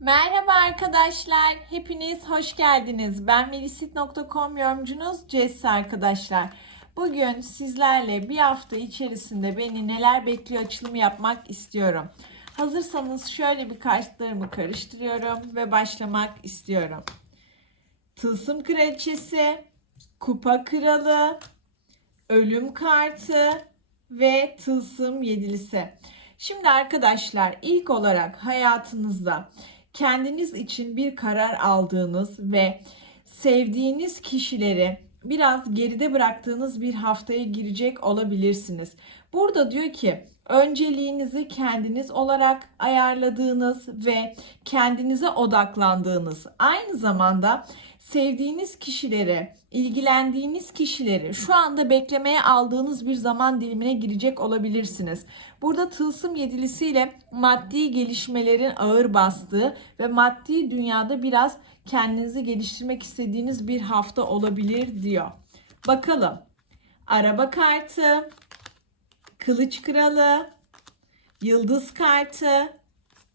Merhaba arkadaşlar. Hepiniz hoş geldiniz. Ben melisit.com yorumcunuz Jess arkadaşlar. Bugün sizlerle bir hafta içerisinde beni neler bekliyor açılımı yapmak istiyorum. Hazırsanız şöyle bir kartlarımı karıştırıyorum ve başlamak istiyorum. Tılsım Kraliçesi, Kupa Kralı, Ölüm Kartı ve Tılsım Yedilisi. Şimdi arkadaşlar ilk olarak hayatınızda kendiniz için bir karar aldığınız ve sevdiğiniz kişileri biraz geride bıraktığınız bir haftaya girecek olabilirsiniz. Burada diyor ki önceliğinizi kendiniz olarak ayarladığınız ve kendinize odaklandığınız aynı zamanda sevdiğiniz kişileri, ilgilendiğiniz kişileri şu anda beklemeye aldığınız bir zaman dilimine girecek olabilirsiniz. Burada tılsım yedilisiyle maddi gelişmelerin ağır bastığı ve maddi dünyada biraz kendinizi geliştirmek istediğiniz bir hafta olabilir diyor. Bakalım. Araba kartı, Kılıç Kralı, Yıldız kartı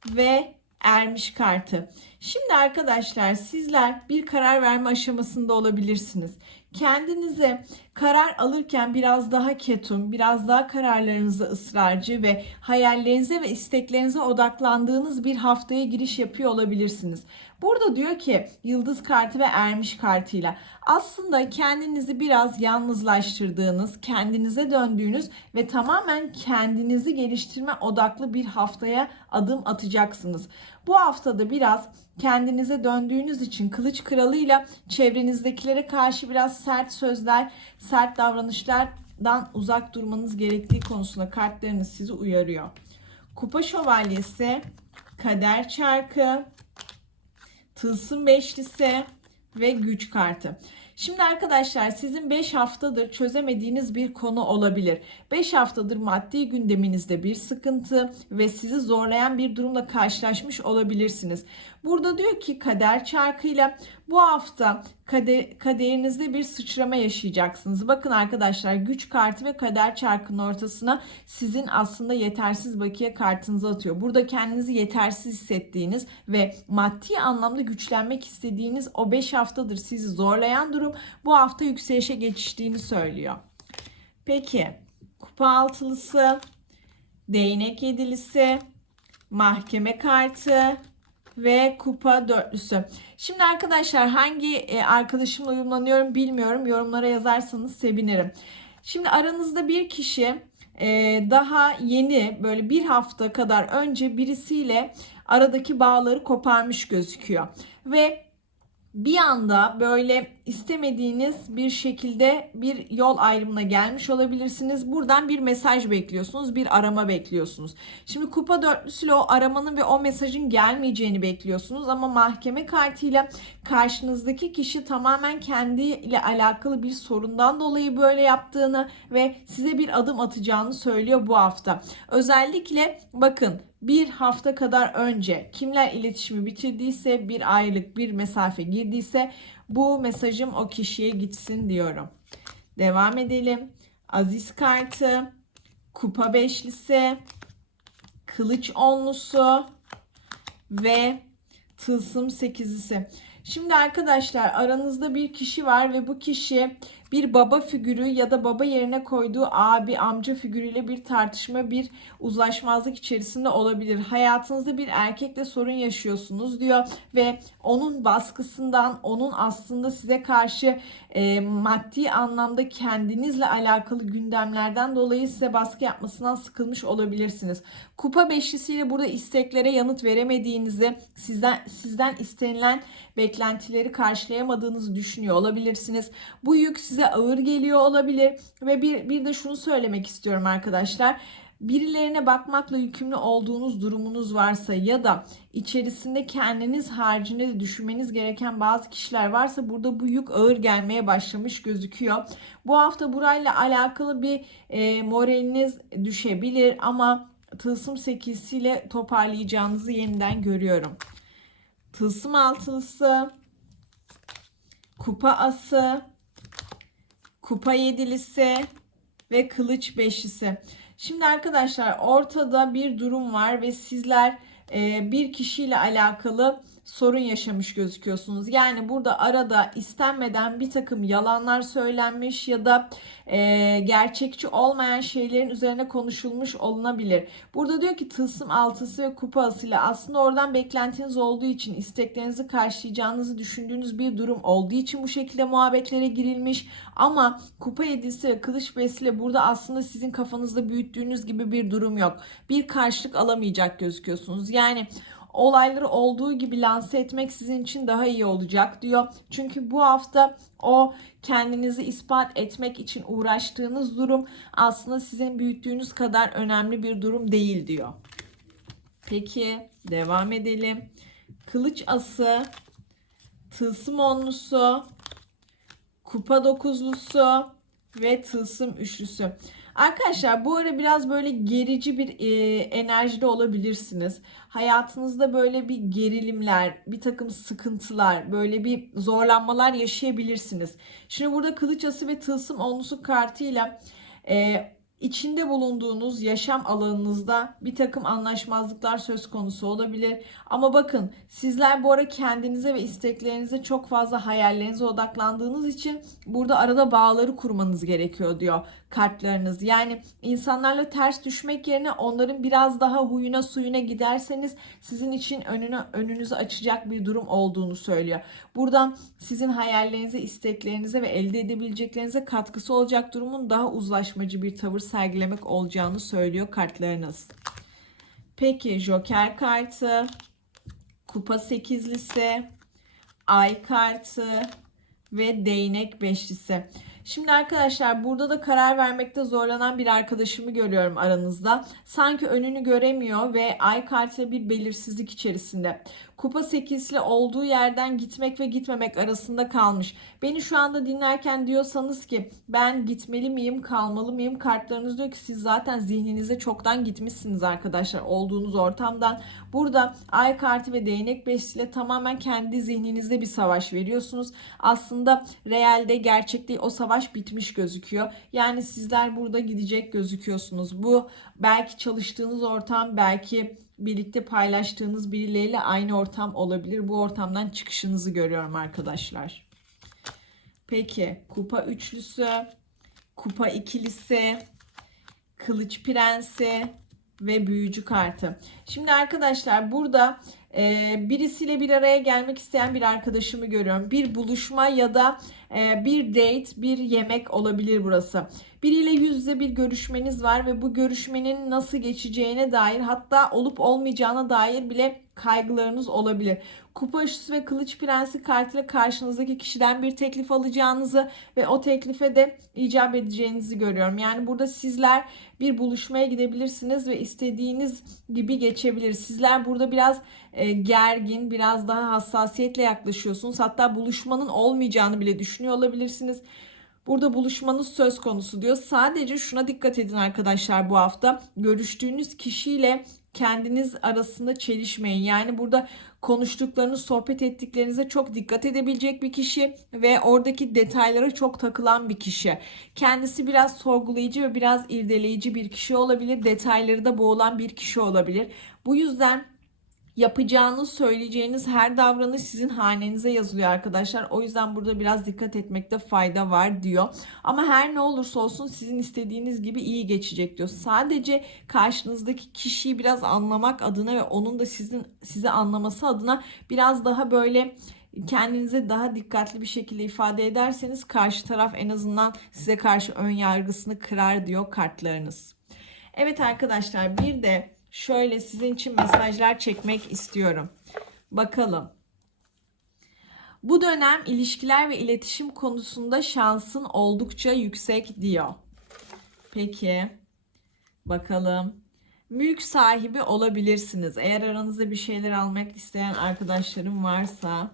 ve Ermiş kartı. Şimdi arkadaşlar sizler bir karar verme aşamasında olabilirsiniz. Kendinize karar alırken biraz daha ketum, biraz daha kararlarınızda ısrarcı ve hayallerinize ve isteklerinize odaklandığınız bir haftaya giriş yapıyor olabilirsiniz. Burada diyor ki yıldız kartı ve ermiş kartıyla aslında kendinizi biraz yalnızlaştırdığınız, kendinize döndüğünüz ve tamamen kendinizi geliştirme odaklı bir haftaya adım atacaksınız. Bu haftada biraz kendinize döndüğünüz için kılıç kralıyla çevrenizdekilere karşı biraz sert sözler, sert davranışlardan uzak durmanız gerektiği konusunda kartlarınız sizi uyarıyor. Kupa şövalyesi, kader çarkı, tılsım beşlisi ve güç kartı. Şimdi arkadaşlar sizin 5 haftadır çözemediğiniz bir konu olabilir. 5 haftadır maddi gündeminizde bir sıkıntı ve sizi zorlayan bir durumla karşılaşmış olabilirsiniz. Burada diyor ki kader çarkıyla bu hafta kader, kaderinizde bir sıçrama yaşayacaksınız. Bakın arkadaşlar güç kartı ve kader çarkının ortasına sizin aslında yetersiz bakiye kartınızı atıyor. Burada kendinizi yetersiz hissettiğiniz ve maddi anlamda güçlenmek istediğiniz o 5 haftadır sizi zorlayan durum bu hafta yükselişe geçtiğini söylüyor. Peki kupa altılısı, değnek yedilisi, mahkeme kartı, ve kupa dörtlüsü. Şimdi arkadaşlar hangi e, arkadaşımla uyumlanıyorum bilmiyorum. Yorumlara yazarsanız sevinirim. Şimdi aranızda bir kişi e, daha yeni böyle bir hafta kadar önce birisiyle aradaki bağları koparmış gözüküyor. Ve bir anda böyle istemediğiniz bir şekilde bir yol ayrımına gelmiş olabilirsiniz. Buradan bir mesaj bekliyorsunuz, bir arama bekliyorsunuz. Şimdi kupa dörtlüsüyle o aramanın ve o mesajın gelmeyeceğini bekliyorsunuz ama mahkeme kartıyla karşınızdaki kişi tamamen kendiyle alakalı bir sorundan dolayı böyle yaptığını ve size bir adım atacağını söylüyor bu hafta. Özellikle bakın bir hafta kadar önce kimler iletişimi bitirdiyse bir aylık bir mesafe girdiyse bu mesajım o kişiye gitsin diyorum. Devam edelim. Aziz kartı, kupa beşlisi, kılıç onlusu ve tılsım sekizlisi. Şimdi arkadaşlar aranızda bir kişi var ve bu kişi bir baba figürü ya da baba yerine koyduğu abi, amca figürüyle bir tartışma, bir uzlaşmazlık içerisinde olabilir. Hayatınızda bir erkekle sorun yaşıyorsunuz diyor ve onun baskısından, onun aslında size karşı e, maddi anlamda kendinizle alakalı gündemlerden dolayı size baskı yapmasından sıkılmış olabilirsiniz. Kupa beşlisiyle burada isteklere yanıt veremediğinizi, sizden sizden istenilen beklentileri karşılayamadığınızı düşünüyor olabilirsiniz. Bu yük size ağır geliyor olabilir ve bir, bir de şunu söylemek istiyorum arkadaşlar birilerine bakmakla yükümlü olduğunuz durumunuz varsa ya da içerisinde kendiniz haricinde de düşünmeniz gereken bazı kişiler varsa burada bu yük ağır gelmeye başlamış gözüküyor. Bu hafta burayla alakalı bir e, moraliniz düşebilir ama tılsım sekisiyle toparlayacağınızı yeniden görüyorum. Tılsım altılısı, kupa ası, kupa yedilisi ve kılıç beşlisi. Şimdi arkadaşlar ortada bir durum var ve sizler e, bir kişiyle alakalı sorun yaşamış gözüküyorsunuz. Yani burada arada istenmeden bir takım yalanlar söylenmiş ya da e, gerçekçi olmayan şeylerin üzerine konuşulmuş olunabilir. Burada diyor ki tılsım altısı ve kupa asıyla aslında oradan beklentiniz olduğu için isteklerinizi karşılayacağınızı düşündüğünüz bir durum olduğu için bu şekilde muhabbetlere girilmiş. Ama kupa yedisi ve kılıç beşiyle burada aslında sizin kafanızda büyüttüğünüz gibi bir durum yok. Bir karşılık alamayacak gözüküyorsunuz. Yani olayları olduğu gibi lanse etmek sizin için daha iyi olacak diyor. Çünkü bu hafta o kendinizi ispat etmek için uğraştığınız durum aslında sizin büyüttüğünüz kadar önemli bir durum değil diyor. Peki devam edelim. Kılıç ası, tılsım onlusu, kupa dokuzlusu ve tılsım üçlüsü. Arkadaşlar bu ara biraz böyle gerici bir e, enerjide olabilirsiniz. Hayatınızda böyle bir gerilimler, bir takım sıkıntılar, böyle bir zorlanmalar yaşayabilirsiniz. Şimdi burada kılıç ası ve tılsım onlusu kartıyla e, içinde bulunduğunuz yaşam alanınızda bir takım anlaşmazlıklar söz konusu olabilir. Ama bakın sizler bu ara kendinize ve isteklerinize çok fazla hayallerinize odaklandığınız için burada arada bağları kurmanız gerekiyor diyor kartlarınız. Yani insanlarla ters düşmek yerine onların biraz daha huyuna suyuna giderseniz sizin için önünü önünüzü açacak bir durum olduğunu söylüyor. Buradan sizin hayallerinize, isteklerinize ve elde edebileceklerinize katkısı olacak durumun daha uzlaşmacı bir tavır sergilemek olacağını söylüyor kartlarınız. Peki Joker kartı, Kupa sekizlisi, Ay kartı ve Değnek beşlisi. Şimdi arkadaşlar burada da karar vermekte zorlanan bir arkadaşımı görüyorum aranızda. Sanki önünü göremiyor ve ay kartıyla bir belirsizlik içerisinde. Kupa 8'li olduğu yerden gitmek ve gitmemek arasında kalmış. Beni şu anda dinlerken diyorsanız ki ben gitmeli miyim, kalmalı mıyım? Kartlarınız diyor ki siz zaten zihninize çoktan gitmişsiniz arkadaşlar olduğunuz ortamdan. Burada ay kartı ve değnek beşisiyle tamamen kendi zihninizde bir savaş veriyorsunuz. Aslında realde gerçekte o savaş bitmiş gözüküyor. Yani sizler burada gidecek gözüküyorsunuz. Bu belki çalıştığınız ortam, belki birlikte paylaştığınız birileriyle aynı ortam olabilir. Bu ortamdan çıkışınızı görüyorum arkadaşlar. Peki kupa üçlüsü, kupa ikilisi, kılıç prensi ve büyücü kartı. Şimdi arkadaşlar burada e, birisiyle bir araya gelmek isteyen bir arkadaşımı görüyorum. Bir buluşma ya da bir date, bir yemek olabilir burası. Biriyle yüz yüze bir görüşmeniz var ve bu görüşmenin nasıl geçeceğine dair hatta olup olmayacağına dair bile kaygılarınız olabilir. Kupa üçlüsü ve kılıç prensi kartıyla karşınızdaki kişiden bir teklif alacağınızı ve o teklife de icap edeceğinizi görüyorum. Yani burada sizler bir buluşmaya gidebilirsiniz ve istediğiniz gibi geçebilir. Sizler burada biraz e, gergin, biraz daha hassasiyetle yaklaşıyorsunuz. Hatta buluşmanın olmayacağını bile düşünüyor olabilirsiniz. Burada buluşmanız söz konusu diyor. Sadece şuna dikkat edin arkadaşlar bu hafta. Görüştüğünüz kişiyle kendiniz arasında çelişmeyin. Yani burada konuştuklarınız, sohbet ettiklerinize çok dikkat edebilecek bir kişi ve oradaki detaylara çok takılan bir kişi. Kendisi biraz sorgulayıcı ve biraz irdeleyici bir kişi olabilir. Detayları da boğulan bir kişi olabilir. Bu yüzden yapacağınız, söyleyeceğiniz her davranış sizin hanenize yazılıyor arkadaşlar. O yüzden burada biraz dikkat etmekte fayda var diyor. Ama her ne olursa olsun sizin istediğiniz gibi iyi geçecek diyor. Sadece karşınızdaki kişiyi biraz anlamak adına ve onun da sizin sizi anlaması adına biraz daha böyle kendinize daha dikkatli bir şekilde ifade ederseniz karşı taraf en azından size karşı ön yargısını kırar diyor kartlarınız. Evet arkadaşlar bir de şöyle sizin için mesajlar çekmek istiyorum. Bakalım. Bu dönem ilişkiler ve iletişim konusunda şansın oldukça yüksek diyor. Peki. Bakalım. Mülk sahibi olabilirsiniz. Eğer aranızda bir şeyler almak isteyen arkadaşlarım varsa.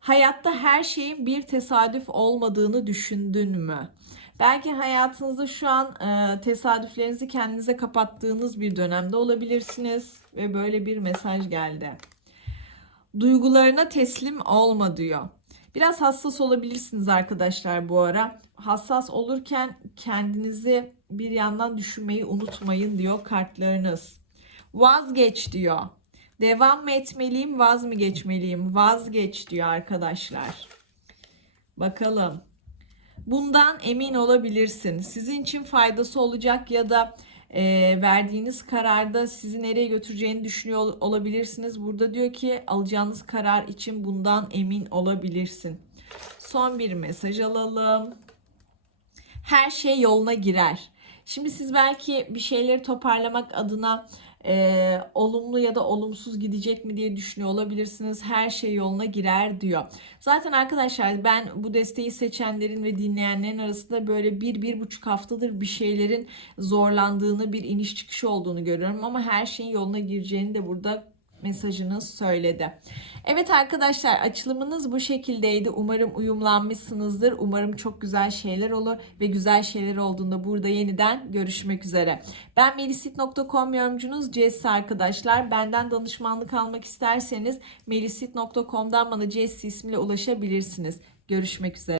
Hayatta her şeyin bir tesadüf olmadığını düşündün mü? Belki hayatınızda şu an e, tesadüflerinizi kendinize kapattığınız bir dönemde olabilirsiniz ve böyle bir mesaj geldi. Duygularına teslim olma diyor. Biraz hassas olabilirsiniz arkadaşlar bu ara. Hassas olurken kendinizi bir yandan düşünmeyi unutmayın diyor kartlarınız. Vazgeç diyor. Devam mı etmeliyim, vaz mı geçmeliyim? Vazgeç diyor arkadaşlar. Bakalım. Bundan emin olabilirsin. Sizin için faydası olacak ya da e, verdiğiniz kararda sizi nereye götüreceğini düşünüyor ol- olabilirsiniz. Burada diyor ki alacağınız karar için bundan emin olabilirsin. Son bir mesaj alalım. Her şey yoluna girer. Şimdi siz belki bir şeyleri toparlamak adına e, olumlu ya da olumsuz gidecek mi diye düşünüyor olabilirsiniz. Her şey yoluna girer diyor. Zaten arkadaşlar ben bu desteği seçenlerin ve dinleyenlerin arasında böyle bir, bir buçuk haftadır bir şeylerin zorlandığını, bir iniş çıkış olduğunu görüyorum. Ama her şeyin yoluna gireceğini de burada mesajınız söyledi. Evet arkadaşlar açılımınız bu şekildeydi. Umarım uyumlanmışsınızdır. Umarım çok güzel şeyler olur ve güzel şeyler olduğunda burada yeniden görüşmek üzere. Ben melisit.com yorumcunuz Jesse arkadaşlar. Benden danışmanlık almak isterseniz melisit.com'dan bana Jesse ismiyle ulaşabilirsiniz. Görüşmek üzere.